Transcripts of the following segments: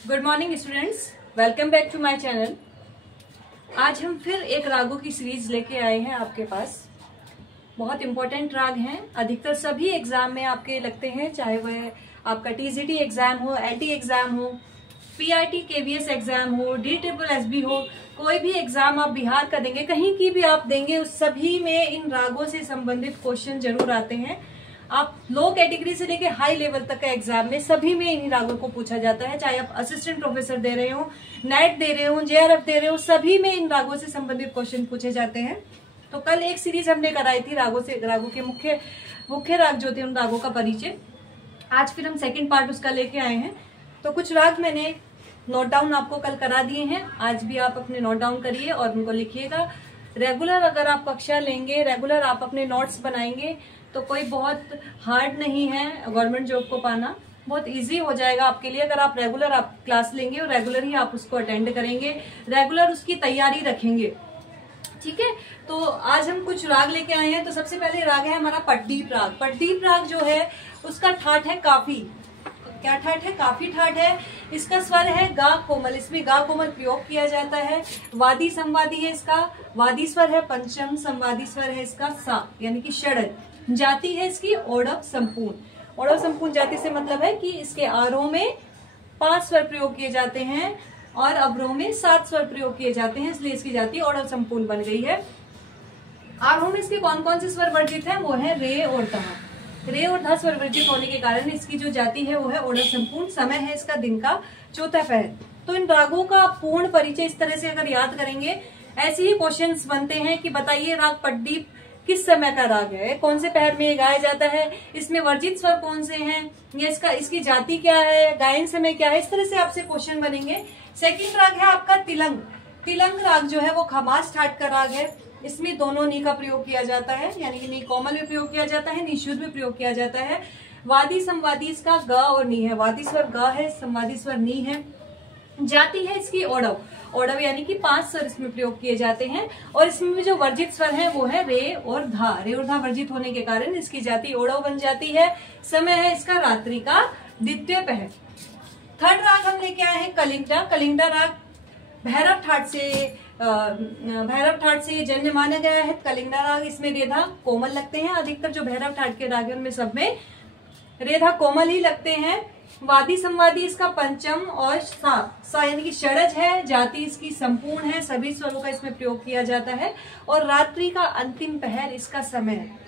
Good morning students, welcome back to my channel. आज हम फिर एक रागों की सीरीज लेके आए हैं आपके पास। बहुत इंपॉर्टेंट राग हैं, अधिकतर सभी एग्जाम में आपके लगते हैं, चाहे वह आपका टीजीटी एग्जाम हो, एलटी एग्जाम हो, पीआईटी केवीएस एग्जाम हो, DSSB हो, कोई भी एग्जाम आप बिहार का देंगे, कहीं की भी आप देंगे, उस सभी में इन रागों से संबंधित क्वेश्चन जरूर आते हैं। आप लो कैटेगरी से लेके हाई लेवल तक का एग्जाम में सभी में इन्हीं रागों को पूछा जाता है, चाहे आप असिस्टेंट प्रोफेसर दे रहे हो, नेट दे रहे हो, JRF दे रहे हो, सभी में इन रागों से संबंधित क्वेश्चन पूछे जाते हैं। तो कल एक सीरीज हमने कराई थी रागों के मुख्य राग जो थे, उन रागों का परिचय। आज फिर हम सेकंड पार्ट उसका लेके आए हैं। तो कुछ राग मैंने नोट डाउन आपको कल करा दिए हैं, आज भी आप अपने नोट डाउन करिए और उनको लिखिएगा। रेगुलर अगर आप कक्षा लेंगे, रेगुलर आप अपने नोट्स बनाएंगे तो कोई बहुत हार्ड नहीं है गवर्नमेंट जॉब को पाना, बहुत इजी हो जाएगा आपके लिए। अगर आप रेगुलर आप क्लास लेंगे और रेगुलर ही आप उसको अटेंड करेंगे, रेगुलर उसकी तैयारी रखेंगे, ठीक है। तो आज हम कुछ राग लेके आए हैं। तो सबसे पहले राग है हमारा पट्टीप राग। पट्टीप राग जो है उसका ठाठ है काफी। क्या ठाठ है? काफी ठाठ है। इसका स्वर है गा कोमल, इसमें गा कोमल प्रयोग किया जाता है। वादी संवादी है इसका, वादी स्वर है पंचम, संवादी स्वर है इसका सा यानी कि षड्ज। जाति है इसकी ओढ़व संपूर्ण। ओढ़व संपूर्ण जाति से मतलब है कि इसके आरोह में 5 स्वर प्रयोग किए जाते हैं और अवरोह में 7 स्वर प्रयोग किए जाते हैं, इसलिए इसकी जाति ओढ़व संपूर्ण बन गई है। आरोह में इसके कौन कौन से स्वर वर्जित हैं? वो है रे और धा। रे और धा स्वर वर्जित होने के कारण इसकी जो जाति है वो है ओढ़व संपूर्ण। समय है इसका दिन का चौथा पहर। तो इन रागों का पूर्ण परिचय इस तरह से अगर याद करेंगे, ऐसे ही क्वेश्चंस बनते हैं कि बताइए राग पट्टीप किस समय का राग है, कौन से पहर में गाया जाता है, इसमें वर्जित स्वर कौन से हैं, या इसकी जाति क्या है, गायन समय क्या है, इस तरह से आपसे क्वेश्चन बनेंगे। सेकंड राग है आपका तिलंग। तिलंग राग जो है वो खमास ठाट का राग है। इसमें दोनों नी का प्रयोग किया जाता है, यानी कि नी कोमल में प्रयोग किया जाता है, नी शुद्ध में प्रयोग किया जाता है। वादी संवादी इसका ग और नी है, वादी स्वर ग है, संवादी स्वर नी है। जाति है इसकी ओढ़व। ओढ़व यानी कि 5 स्वर इसमें प्रयोग किए जाते हैं और इसमें भी जो वर्जित स्वर है वो है रे और धा। रे और धा वर्जित होने के कारण इसकी जाति ओढ़व बन जाती है। समय है इसका रात्रि का द्वितीय पहर। थर्ड राग हम लेके आए हैं कलिंगडा। कलिंगडा राग भैरव ठाट से जन्य माना गया है। कलिंगडा राग इसमें रेधा कोमल लगते हैं, अधिकतर जो भैरव ठाट के राग है उनमें सब में रेधा कोमल ही लगते हैं। वादी संवादी इसका पंचम और सा यानी कि षड्ज है। जाति इसकी संपूर्ण है, सभी स्वरों का इसमें प्रयोग किया जाता है और रात्रि का अंतिम पहर इसका समय है।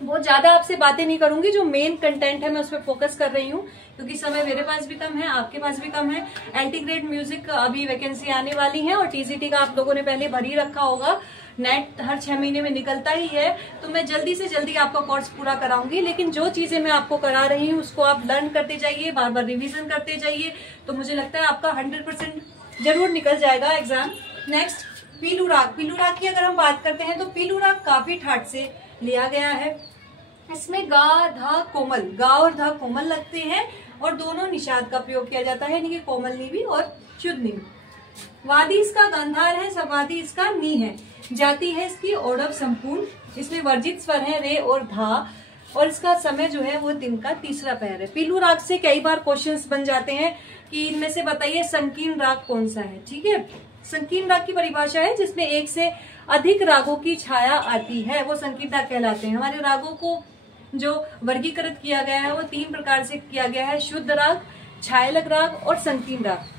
बहुत ज्यादा आपसे बातें नहीं करूंगी, जो मेन कंटेंट है मैं उस पर फोकस कर रही हूँ क्योंकि समय मेरे पास भी कम है, आपके पास भी कम है। एंटी ग्रेड म्यूजिक अभी वैकेंसी आने वाली है और टीजीटी का आप लोगों ने पहले भर ही रखा होगा। नेट हर 6 महीने में निकलता ही है, तो मैं जल्दी से जल्दी आपका कोर्स पूरा कराऊंगी। लेकिन जो चीजें मैं आपको करा रही हूँ उसको आप लर्न करते जाइए, बार बार रिवीजन करते जाइए, तो मुझे लगता है आपका 100% जरूर निकल जाएगा एग्जाम। नेक्स्ट पीलू राग। पीलू राग की अगर हम बात करते हैं तो पीलू राग काफी ठाट से लिया गया है। इसमें गा धा कोमल, गा और धा कोमल लगते हैं और दोनों निषाद का प्रयोग किया जाता है, यानी कि कोमल नी भी और शुद्ध नी। वादी इसका गांधार है, संवादी इसका नी है। जाति है इसकी ओढ़व संपूर्ण। इसमें वर्जित स्वर है रे और धा और इसका समय जो है वो दिन का तीसरा पहर है। पीलू राग से कई बार क्वेश्चंस बन जाते हैं कि इनमें से बताइए संकीर्ण राग कौन सा है, ठीक है। संकीर्ण राग की परिभाषा है जिसमें एक से अधिक रागों की छाया आती है, वो संकीर्ण राग कहलाते हैं। हमारे रागों को जो वर्गीकृत किया गया है वो 3 प्रकार से किया गया है: शुद्ध राग, छायालग राग और संकीर्ण राग।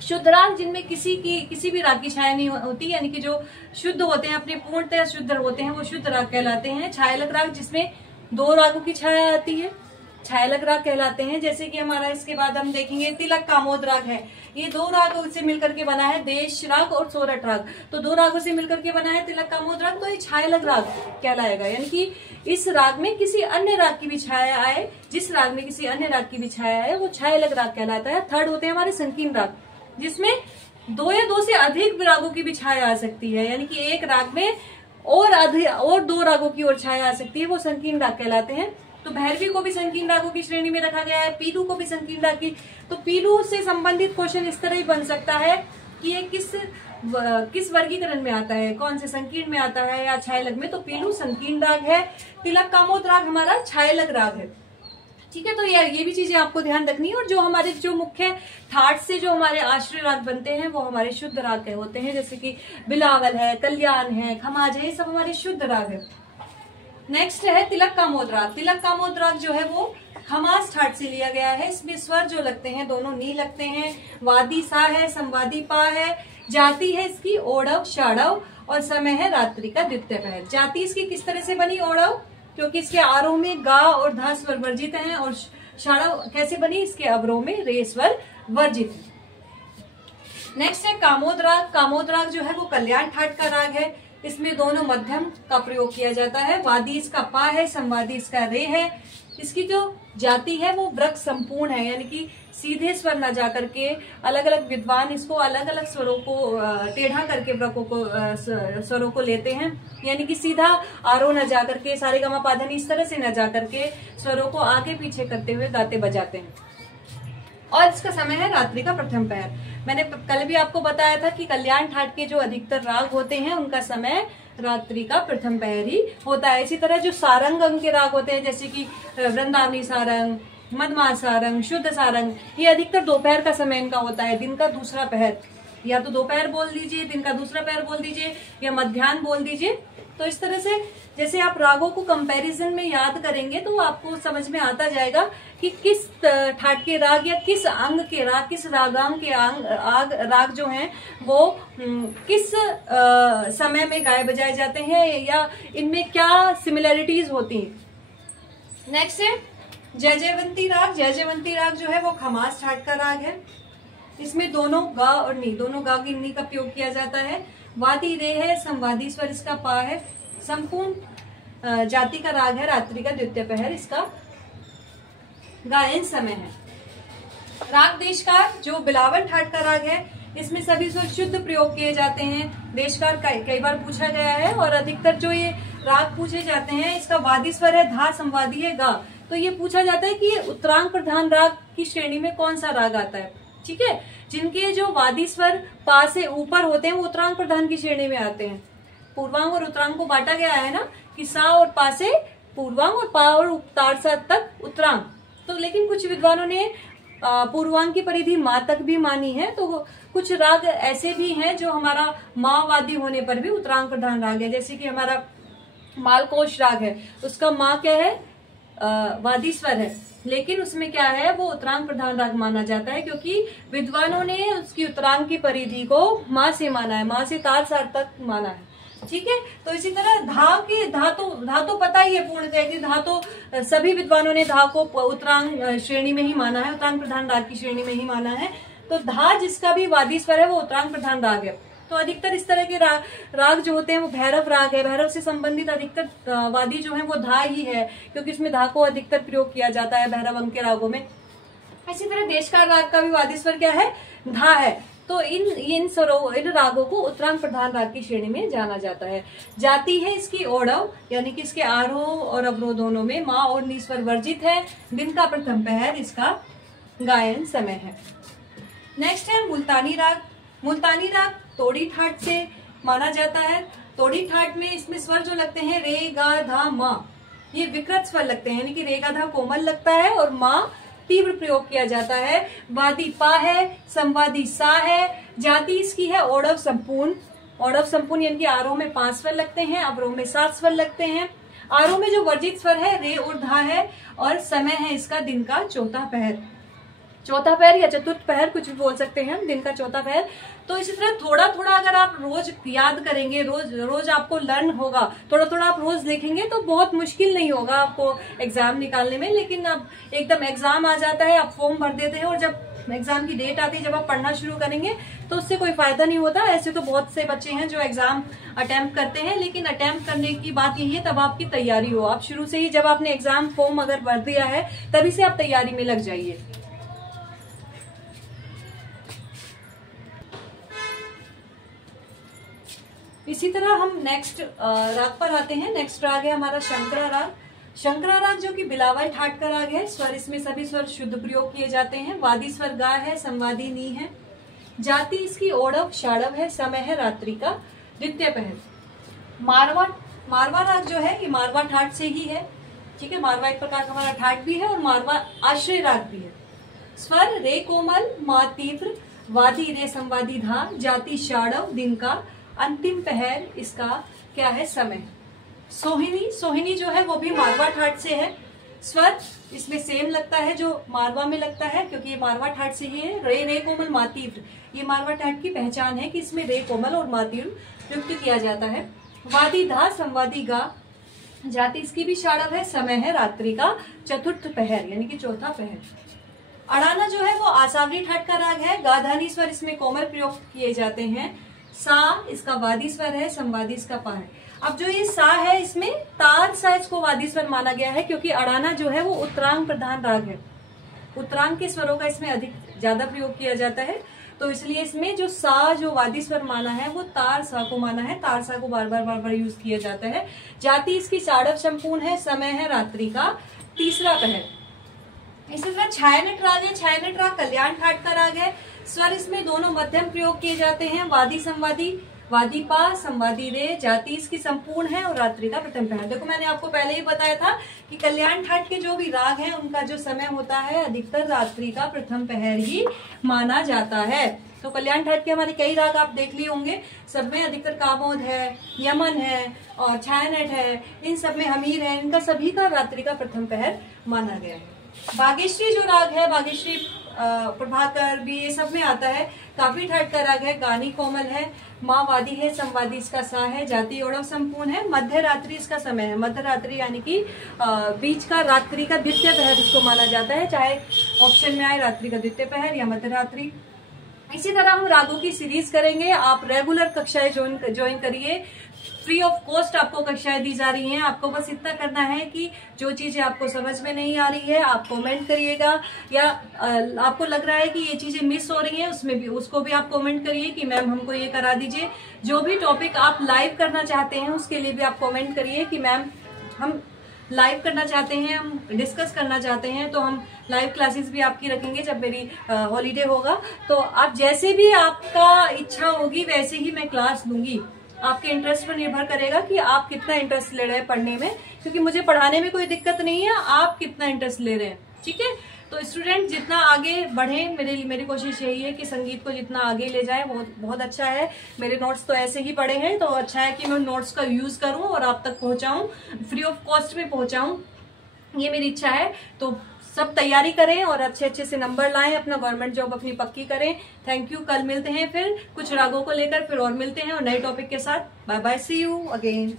शुद्ध राग जिनमें किसी भी राग की छाया नहीं होती, यानी कि जो शुद्ध होते हैं, अपने पूर्णतः शुद्ध होते हैं, वो शुद्ध राग कहलाते हैं। छायालग राग जिसमें 2 रागों की छाया आती है, छायालग राग कहलाते हैं। जैसे कि हमारा इसके बाद हम देखेंगे तिलक कामोद राग है, ये 2 रागों से मिलकर के बना है, देश राग और सोरठ राग। तो 2 रागों से मिलकर के बना है तिलक कामोद राग, तो ये छायालग राग कहलाएगा। यानी कि इस राग में किसी अन्य राग की भी छाया आए, जिस राग में किसी अन्य राग की भी छाया आए वो छायालग राग कहलाता है। थर्ड होते हैं हमारे संकीर्ण राग, जिसमें 2 या 2 से अधिक रागों की भी छाया आ सकती है, यानी कि एक राग में और 2 रागों की ओर छाया आ सकती है, वो संकीर्ण राग कहलाते हैं। तो भैरवी को भी संकीर्ण रागों की श्रेणी में रखा गया है, पीलू को भी संकीर्ण राग की। तो पीलू से संबंधित क्वेश्चन इस तरह ही बन सकता है कि ये किस वर्गीकरण में आता है, कौन से संकीर्ण में आता है या छायालग में। तो पीलू संकीर्ण राग है, तिलक कामोद राग हमारा छायालग राग है। ठीक है। तो ये भी चीजें आपको ध्यान रखनी है। और जो हमारे जो मुख्य ठाट से जो हमारे आश्रय राग बनते हैं वो हमारे शुद्ध राग होते हैं, जैसे कि बिलावल है, कल्याण है, खमाज है, ये सब हमारे शुद्ध राग है। नेक्स्ट है तिलक कामोद राग। तिलक कामोद राग जो है वो खमास ठाट से लिया गया है। इसमें स्वर जो लगते हैं दोनों नी लगते हैं। वादी सा है, संवादी पा है। जाति है इसकी ओढ़व शाढ़व और समय है रात्रि का द्वितीय पहर। जाति इसकी किस तरह से बनी? ओढ़व, क्योंकि इसके आरोह में गा और धा स्वर वर्जित हैं। और शाढ़व कैसे बनी? इसके अवरोह में रे स्वर वर्जित है। नेक्स्ट है कामोद राग। कामोद राग जो है वो कल्याण ठाट का राग है। इसमें दोनों मध्यम का प्रयोग किया जाता है। वादी इसका पा है, संवादी इसका रे है। इसकी जो जाति है वो वृक्क संपूर्ण है, यानी कि सीधे स्वर न जा करके अलग अलग विद्वान इसको अलग अलग स्वरों को टेढ़ा करके वृक्कों को स्वरों को लेते हैं, यानी कि सीधा आरोह न जा करके सारे गमा पाधनी इस तरह से न जा करके स्वरों को आगे पीछे करते हुए गाते बजाते हैं। और इसका समय है रात्रि का प्रथम पहर। मैंने कल भी आपको बताया था कि कल्याण ठाट के जो अधिकतर राग होते हैं उनका समय रात्रि का प्रथम पहर ही होता है। इसी तरह जो सारंग अंग के राग होते हैं, जैसे कि वृंदावनी सारंग, मदमा सारंग, शुद्ध सारंग, ये अधिकतर दोपहर का समय इनका होता है। दिन का दूसरा पहर, या तो दोपहर बोल दीजिए, दिन का दूसरा पहर बोल दीजिए, या मध्याह्न बोल दीजिए। तो इस तरह से जैसे आप रागों को कंपैरिजन में याद करेंगे तो आपको समझ में आता जाएगा कि किस ठाट के राग या किस अंग के राग, किस रागांग के राग जो हैं वो किस समय में गाए बजाए जाते हैं या इनमें क्या सिमिलैरिटीज होती हैं। नेक्स्ट है जय जयवंती राग। जय जयवंती राग जो है वो खमास ठाट का राग है। इसमें दोनों गा और नी, दोनों गा की नी का प्रयोग किया जाता है। वादी रे है, संवादी स्वर इसका पा है। संपूर्ण जाति का राग है। रात्रि का द्वितीय पहर इसका गायन समय है। राग देशकार जो बिलावल ठाट का राग है, इसमें सभी स्वर शुद्ध प्रयोग किए जाते हैं। देशकार कई बार पूछा गया है और अधिकतर जो ये राग पूछे जाते हैं इसका वादी स्वर है, धा, संवादी है, गा। तो ये पूछा जाता है कि ये उत्तरांग प्रधान राग की श्रेणी में कौन सा राग आता है। ठीक है, जिनके जो वादी स्वर पा से ऊपर होते हैं वो उत्तरांग प्रधान की श्रेणी में आते हैं। पूर्वांग और उत्तरांग को बांटा गया है ना कि सा और पा से पूर्वांग और पा और तार सा तक उत्तरांग। तो लेकिन कुछ विद्वानों ने पूर्वांग की परिधि माँ तक भी मानी है। तो कुछ राग ऐसे भी हैं जो हमारा माँवादी होने पर भी उत्तरांग प्रधान राग है। जैसे कि हमारा मालकोश राग है, उसका माँ क्या है? वादी स्वर है, लेकिन उसमें क्या है? वो उत्तरांग प्रधान राग माना जाता है क्योंकि विद्वानों ने उसकी उत्तरांग की परिधि को माँ से माना है, माँ से तार सार तक माना है। ठीक है, तो इसी तरह धा तो पता ही है पूर्णतः कि धा तो सभी विद्वानों ने धा को उत्तरांग श्रेणी में ही माना है, उत्तरांग प्रधान राग की श्रेणी में ही माना है। तो धा जिसका भी वादी स्वर है वो उत्तरांग प्रधान राग है। तो अधिकतर इस तरह के राग जो होते हैं वो भैरव राग है। भैरव से संबंधित अधिकतर वादी जो है वो धा ही है, क्योंकि उसमें धा को अधिकतर प्रयोग किया जाता है भैरव अंग के रागों में। इसी तरह देशकार राग का भी वादी स्वर क्या है? धा है। तो इन रागों को उत्तरांग प्रधान राग की श्रेणी में जाना जाता है। जाति है इसकी ओढ़व, यानी कि इसके आरोह और अवरोह दोनों में माँ और नी स्वर वर्जित है। दिन का प्रथम पहर इसका गायन समय है। नेक्स्ट है मुल्तानी राग। मुल्तानी राग तोड़ी ठाट से माना जाता है। तोड़ी ठाट में इसमें स्वर जो लगते हैं रे गा धा मा, ये विकृत स्वर लगते हैं, यानी कि रे गा धा कोमल लगता है और माँ तीव्र प्रयोग किया जाता है। वादी पा है, संवादी सा है। जाति इसकी है ओढ़व संपूर्ण। ओढ़व संपूर्ण यानी कि आरोह में 5 स्वर लगते हैं, अवरोह में 7 स्वर लगते हैं। आरोह में जो वर्जित स्वर है रे और धा है और समय है इसका दिन का चौथा पहर। चौथा पहर या चतुर्थ पहर कुछ भी बोल सकते हैं हम, दिन का चौथा पहर। तो इसी तरह थोड़ा थोड़ा अगर आप रोज याद करेंगे, रोज आपको लर्न होगा, थोड़ा थोड़ा आप रोज लिखेंगे तो बहुत मुश्किल नहीं होगा आपको एग्जाम निकालने में। लेकिन अब एकदम एग्जाम आ जाता है, आप फॉर्म भर देते हैं और जब एग्जाम की डेट आती है, जब आप पढ़ना शुरू करेंगे तो उससे कोई फायदा नहीं होता। ऐसे तो बहुत से बच्चे हैं जो एग्जाम अटेम्प्ट करते हैं, लेकिन अटेम्प्ट करने की बात यही है तब आपकी तैयारी हो। आप शुरू से ही जब आपने एग्जाम फॉर्म अगर भर दिया है तभी से आप तैयारी में लग जाइए। इसी तरह हम नेक्स्ट राग पर आते हैं। नेक्स्ट राग है हमारा शंकरा राग। शंकरा राग जो कि बिलावल ठाट का राग है। स्वर इसमें सभी स्वर शुद्ध प्रयोग किए जाते हैं। वादी स्वर गा है, संवादी नी है। जाति इसकी ओढ़व शाढ़व है। समय है रात्रि का द्वितीय पहर। मारवा राग जो है ये मारवा ठाट से ही है। ठीक है, मारवा एक प्रकार का हमारा ठाट भी है और मारवा आश्रय राग भी है। स्वर रे कोमल, मा तीव्र, वादी रे संवादी धा, जाति शाड़व, दिन का अंतिम पहर, इसका क्या है समय। सोहिनी, सोहिनी जो है वो भी मारवा ठाट से है। स्वर इसमें सेम लगता है जो मारवा में लगता है, क्योंकि ये मारवा ठाट से ही है। रे कोमल मा तीव्र, ये मारवा ठाट की पहचान है कि इसमें रे कोमल और मा तीव्र प्रयुक्त किया जाता है। वादी धा संवादी गा, जाति इसकी भी शाड़व है, समय है रात्रि का चतुर्थ पहर यानी कि चौथा पहर। अड़ाना जो है वो आसावरी ठाट का राग है। गाधानी स्वर इसमें कोमल प्रयोग किए जाते हैं। सा इसका वादी स्वर है, संवादी इसका पा है। अब जो ये सा है इसमें तार सा इसको वादी स्वर माना गया है, क्योंकि अड़ाना जो है वो उत्तरांग प्रधान राग है। उत्तरांग के स्वरों का इसमें अधिक ज्यादा प्रयोग किया जाता है, तो इसलिए इसमें जो सा जो वादी स्वर माना है वो तार सा को माना है। तार सा को बार बार यूज किया जाता है। जाति इसकी साड़व संपूर्ण है, समय है रात्रि का तीसरा पहर। इसी तरह छायानट राग है। छायानट राग कल्याण ठाट का राग है। स्वर इसमें दोनों मध्यम प्रयोग किए जाते हैं। वादी संवादी, वादी पा संवादी रे, जाति इसकी संपूर्ण है और रात्रि का प्रथम पहर। देखो मैंने आपको पहले ही बताया था कि कल्याण ठाट के जो भी राग हैं उनका जो समय होता है अधिकतर रात्रि का प्रथम पहर ही माना जाता है। तो कल्याण ठाट के हमारे कई राग आप देख लिए होंगे, सब में अधिकतर कामोद है, यमन है और छायानट है, इन सब में हमीर है, इनका सभी का रात्रि का प्रथम पहर माना गया है। बागेश्वरी जो राग है, बागेश्वरी प्रभाकर भी ये सब में आता है। काफी ठाट का राग है। गानी कोमल है, माँ वादी है, संवादी इसका सा है, जाति ओढ़व संपूर्ण है, मध्य रात्रि इसका समय है। मध्य रात्रि यानी कि बीच का रात्रि का द्वितीय पहर इसको माना जाता है, चाहे ऑप्शन में आए रात्रि का द्वितीय पहर या मध्य रात्रि। इसी तरह हम रागों की सीरीज करेंगे। आप रेगुलर कक्षाएं ज्वाइन करिए। फ्री ऑफ कॉस्ट आपको कक्षाएं दी जा रही हैं। आपको बस इतना करना है कि जो चीजें आपको समझ में नहीं आ रही है आप कमेंट करिएगा, या आपको लग रहा है कि ये चीजें मिस हो रही हैं उसमें भी उसको भी आप कमेंट करिए कि मैम हमको ये करा दीजिए। जो भी टॉपिक आप लाइव करना चाहते हैं उसके लिए भी आप कमेंट करिए कि मैम हम लाइव करना चाहते हैं, हम डिस्कस करना चाहते हैं, तो हम लाइव क्लासेस भी आपकी रखेंगे जब मेरी हॉलीडे होगा। तो आप जैसे भी आपका इच्छा होगी वैसे ही मैं क्लास दूंगी। आपके इंटरेस्ट पर निर्भर करेगा कि आप कितना इंटरेस्ट ले रहे हैं पढ़ने में, क्योंकि मुझे पढ़ाने में कोई दिक्कत नहीं है, आप कितना इंटरेस्ट ले रहे हैं। ठीक है, तो स्टूडेंट जितना आगे बढ़े, मेरी कोशिश यही है कि संगीत को जितना आगे ले जाए बहुत अच्छा है। मेरे नोट्स तो ऐसे ही पड़े हैं, तो अच्छा है कि मैं नोट्स का यूज करूं और आप तक पहुंचाऊं, फ्री ऑफ कॉस्ट में पहुंचाऊं, ये मेरी इच्छा है। तो सब तैयारी करें और अच्छे से नंबर लाएं, अपना गवर्नमेंट जॉब अपनी पक्की करें। Thank you. कल मिलते हैं फिर कुछ रागों को लेकर, फिर और मिलते हैं और नए टॉपिक के साथ। Bye bye, see you again.